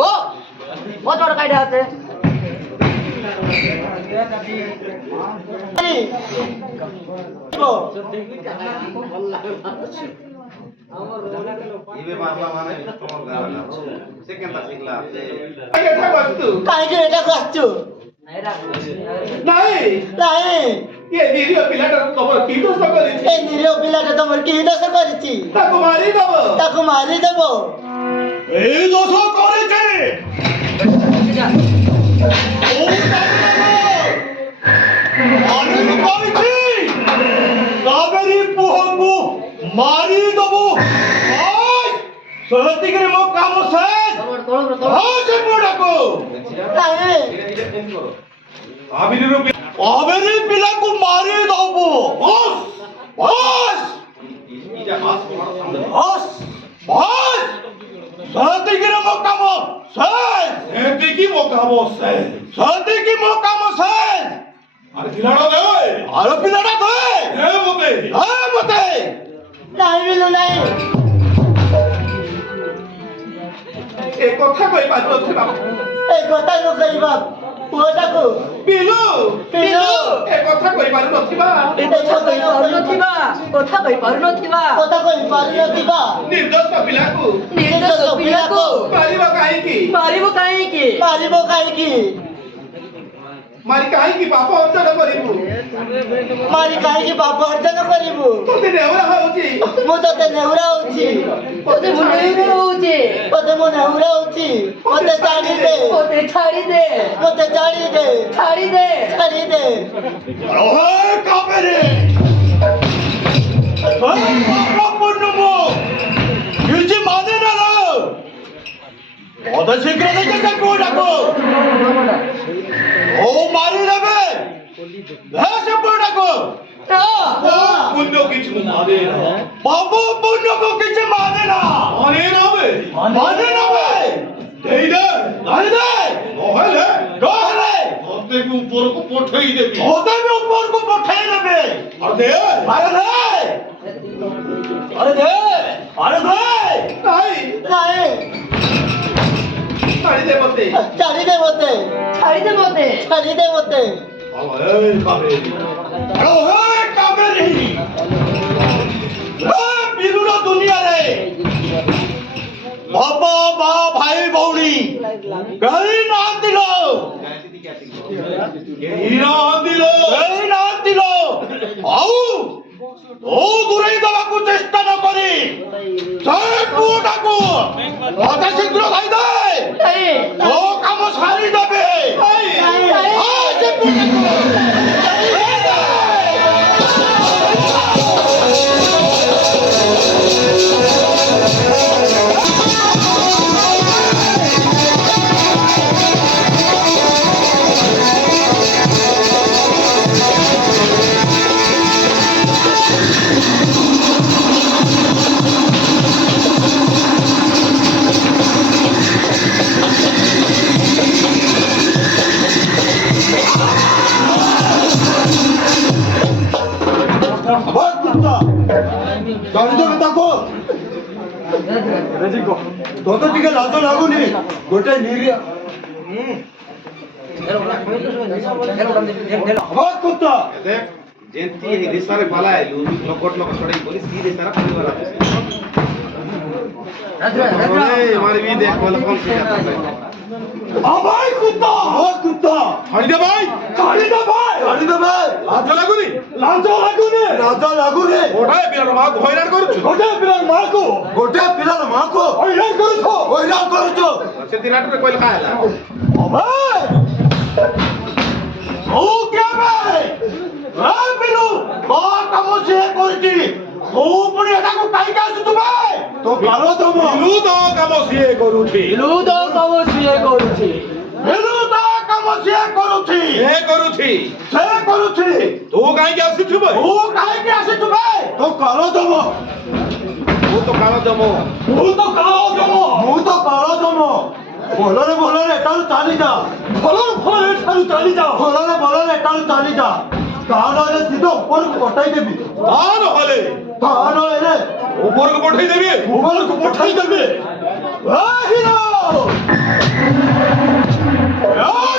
ও কত বড় কাইডা আছে এটা করছো নাই নাই ये निरीह पिलाटा तमर की दोष करिछि এই নিরীহ পিলাটা তোমার কি দোষ করেছি ताको मारी दब তাকে মারি দেব এই দোষ করেছে ও আমি কইছি কাবেরী পুহকু মারি দব আই সহতিকে মো কাম শেষ আজে পড়াকো নাই আবেরি পিলাকু মারি দব বস বস বস বস সহতিকে মো কাম শেষ এতিকি মো কাম শেষ সহতিকি মো কাম শেষ আর পিলাটা দে হে মতে নাই বিলু নাই এ কথা কই পারছিবা এই কথা নো কইবা পুয়াটাকু বিলু বিলু এ কথা কই পারছিবা কথা কই পারুনথিবা ନିର୍ଦ୍ଦୋଷ ପିଲାକୁ ନିର୍ଦୋଷ ପିଲାକୁ ମାରିବ କାହିଁକି ମାରିବ କାହିଁକି ମାରି କାହିଁକି ପାପ ଅର୍ଜନ କରିବୁ ମାରି କାହିଁକି ପାପ ଅର୍ଜନ କରିବୁ ତୋତେ ନେହୁରା ହଉଛି ମୁଁ ତତେ ନେହୁରା ହଉଛି ମତେ ମୁଁ ନେହୁରା ହଉଛି ମତେ ଛାଡ଼ିଦେ ଓହେ କାବେରୀ ପୂର୍ଣ୍ଣମୁ କିଛି ମାନେ ନା ଅଧ ଶୀଘ୍ର ଦେଖେ ସେ ପୁଅଟାକୁ ଓ ମାରିଦେବେ ସେ ପୁଅଟାକୁ ପୁଣ୍ୟ କିଛି ମାନେ ନା ବାବୁ ପୁଣ୍ୟକୁ କିଛି ମାନେ ନା ମାନେ ନେବେ ଦେଇଦେ ନହେଲେ ତତେ ବି ଉପରକୁ ପଠେଇ ଦେବି ଆରେ ଦେ ନାଇଁ ନାଇଁ ଛାଡ଼ିଦେ ମତେ ଛାଡ଼ିଦେ ମତେ କାବେରୀ ବିଲୁର ଦୁନିଆରେ ବାପା ମା ଭାଇ ଭଉଣୀ କେହି ନାହାନ୍ତି ଆଉ ଦୂରେଇ ଦେବାକୁ ଚେଷ୍ଟା ନ କରି ସେ ପୁଅଟାକୁ ଅତି ଶୀଘ୍ର ଖାଇଦେ ଓ କାମ ସାରିଦେବେ ସେ ପୁଅଟାକୁ ଜାଣିଦେବେ ତାକୁ ତତେ ଟିକେ ଲାଜ ଲାଗୁନି ଗୋଟେ ନିରୀହ କୁତ୍ତା ଯେମିତି ଏହି ଦେଶରେ ପଳାଇଲୁ ଲୋକଟ ଲୋକ ଛଡ଼େଇ ବୋଲି ସି ଦେଶର ପରିବାର ମାରିବି ଦେଖ ଭଲ କଣ ভাই কুত্তা ছাড়ি দে ভাই লাজ লাগুনি গোটাଏ ପିଲାର ମାକୁ ହଇରାଣ କରୁଛୁ ଗୋଟାଏ ପିଲାର ମାକୁ ହଇରାଣ କରୁଛୁ ସେ ଦିନଟାରେ କହିଲେ କାହା ହେଲା ଓ କିଆ ଭାଇ ବିଲୁ କାମ ସିଏ କରିଛି ତୁ ପୁଣି ଏଟାକୁ କାହିଁକି ଆସୁଛୁ ଭାଇ ତୋ କାମ ବିଲୁ ତ କାମ ସିଏ କରୁଛି ତୁ କାହିଁକି ଆସିଛୁ ଭାଇ ତୋ କାଳ ଦମ ମୁଁ ତ କାଳ ଦମ ଭଲରେ ଏଠାରୁ ଚାଲିଯା ତା ନହେଲେ ସିଧା ଉପରକୁ ପଠାଇଦେବି ତା ନହେଲେ ଉପରକୁ ପଠାଇଦେବି ହିରୋ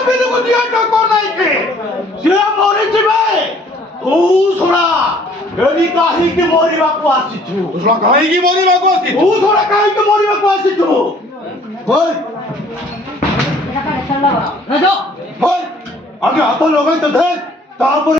ବିଲୁକୁ ଦିଅ ଟକ୍କର ନାହିଁ କି ସିଏ ମରିଯିବେ ତୁ ଶୁଣା ଏଠି କାହିଁକି ମରିବାକୁ ଆସିଛୁ କାହିଁକି ମରିବାକୁ ଆସିଛୁ ତୁ ଶୁଣା କାହିଁକି ମରିବାକୁ ଆସିଛୁ ଭାଇ ଭାଇ ଆଗେ ହାତ ଲଗାଇ ତ ଦେ ତାପରେ